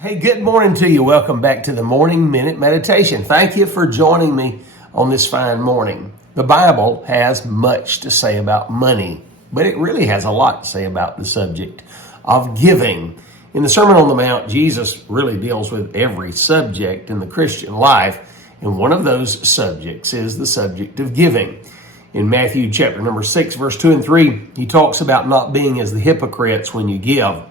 Hey, good morning to you. Welcome back to the Morning Minute Meditation. Thank you for joining me on this fine morning. The Bible has much to say about money, but it really has a lot to say about the subject of giving. In the Sermon on the Mount, Jesus really deals with every subject in the Christian life, and one of those subjects is the subject of giving. In Matthew chapter number 6, verse 2 and 3, he talks about not being as the hypocrites when you give.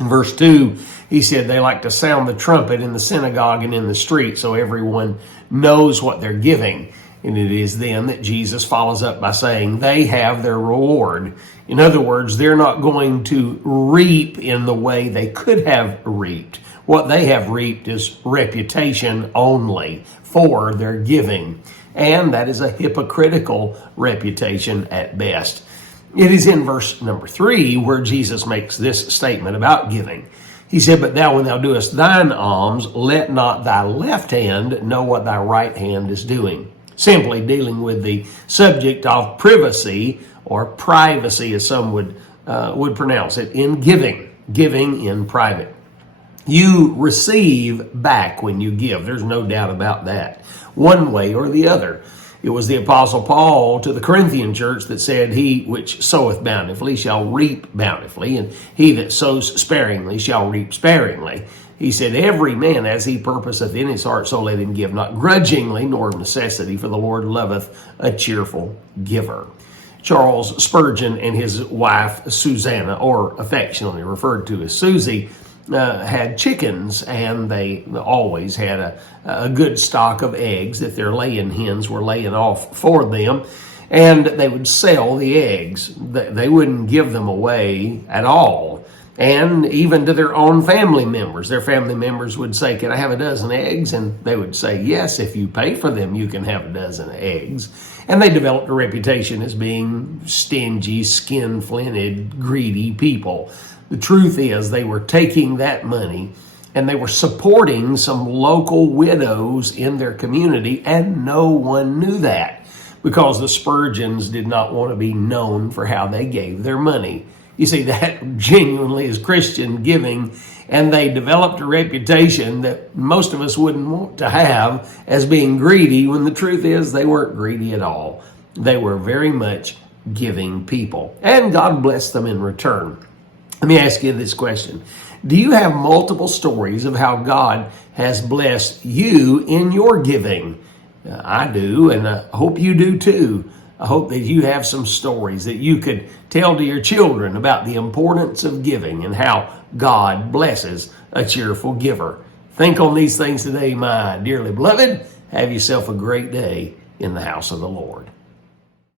In verse 2, he said they like to sound the trumpet in the synagogue and in the street so everyone knows what they're giving. And it is then that Jesus follows up by saying they have their reward. In other words, they're not going to reap in the way they could have reaped. What they have reaped is reputation only for their giving. And that is a hypocritical reputation at best. It is in verse number 3 where Jesus makes this statement about giving. He said, "But thou, when thou doest thine alms, let not thy left hand know what thy right hand is doing." Simply dealing with the subject of privacy, or privacy as some would pronounce it, in giving in private. You receive back when you give. There's no doubt about that, one way or the other. It was the Apostle Paul to the Corinthian church that said, "He which soweth bountifully shall reap bountifully, and he that sows sparingly shall reap sparingly." He said, "Every man as he purposeth in his heart, so let him give, not grudgingly, nor of necessity, for the Lord loveth a cheerful giver." Charles Spurgeon and his wife, Susanna, or affectionately referred to as Susie, had chickens, and they always had a good stock of eggs that their laying hens were laying off for them, and they would sell the eggs. They wouldn't give them away at all, and even to their own family members. Their family members would say, "Can I have a dozen eggs?" And they would say, "Yes, if you pay for them, you can have a dozen eggs." And they developed a reputation as being stingy, skin-flinted, greedy people. The truth is, they were taking that money and they were supporting some local widows in their community, and no one knew that because the Spurgeons did not want to be known for how they gave their money. You see, that genuinely is Christian giving, and they developed a reputation that most of us wouldn't want to have as being greedy, when the truth is they weren't greedy at all. They were very much giving people, and God blessed them in return. Let me ask you this question. Do you have multiple stories of how God has blessed you in your giving? I do, and I hope you do too. I hope that you have some stories that you could tell to your children about the importance of giving and how God blesses a cheerful giver. Think on these things today, my dearly beloved. Have yourself a great day in the house of the Lord.